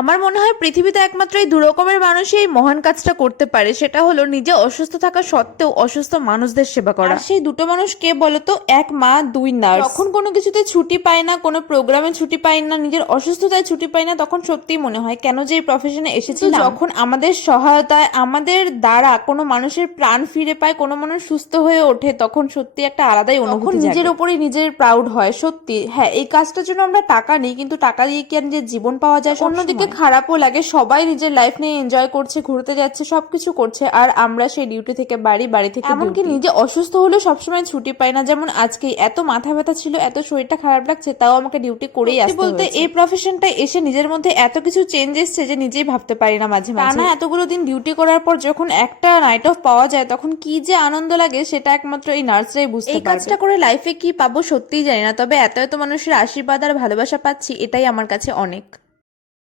আমার মনে হয় পৃথিবীতে একমাত্র এই দু রকমের মানুষই এই মহান কাজটা করতে পারে, সেটা হলো নিজে অসুস্থ থাকা সত্ত্বেও অসুস্থ মানুষদের সেবা করা। আর সেই দুটো মানুষ কে বলতো? এক মা, দুই নার্স। যখন কোনো কিছুতে ছুটি পায় না, কোনো প্রোগ্রামে ছুটি পায় না, নিজের অসুস্থতায় ছুটি পায় না, তখন সত্যিই মনে হয় কেন যে এই প্রফেশনে এসেছিলাম। যখন আমাদের সহায়তায়, আমাদের দ্বারা কোনো মানুষের প্রাণ ফিরে পায়, কোনো মানুষ সুস্থ হয়ে ওঠে, তখন সত্যি একটা আলাদাই অনুভূতি জাগে। নিজের উপরই নিজের প্রাউড হয় সত্যি। হ্যাঁ, এই কাজটার জন্য আমরা টাকা নিই, কিন্তু টাকা দিয়ে কি আর নিজের জীবন পাওয়া যায়? অন্যদিকে খারাপও লাগে, সবাই নিজের লাইফ নিয়ে এনজয় করছে, ঘুরতে যাচ্ছে, সবকিছু করছে, আর আমরা সেই ডিউটি থেকে বাড়ি, বাড়ি থেকে এমনকি নিজে অসুস্থ হলেও সবসময় ছুটি পাই না। যেমন আজকেই এত মাথা ব্যথা ছিল, এত শরীরটা খারাপ লাগছে, তাও আমাকে ডিউটি করেই আসতে বলতে এই প্রফেশনটা এসে নিজের মধ্যে এত কিছু চেঞ্জ এসছে যে নিজেই ভাবতে পারি না মাঝে মাঝে। টানা এতগুলো দিন ডিউটি করার পর যখন একটা নাইট অফ পাওয়া যায়, তখন কি যে আনন্দ লাগে সেটা একমাত্র এই নার্সরাই বুঝতে পারে। এই কাজটা করে লাইফে কি পাবো সত্যিই জানি না, তবে এত এত মানুষের আশীর্বাদ আর ভালোবাসা পাচ্ছি, এটাই আমার কাছে অনেক।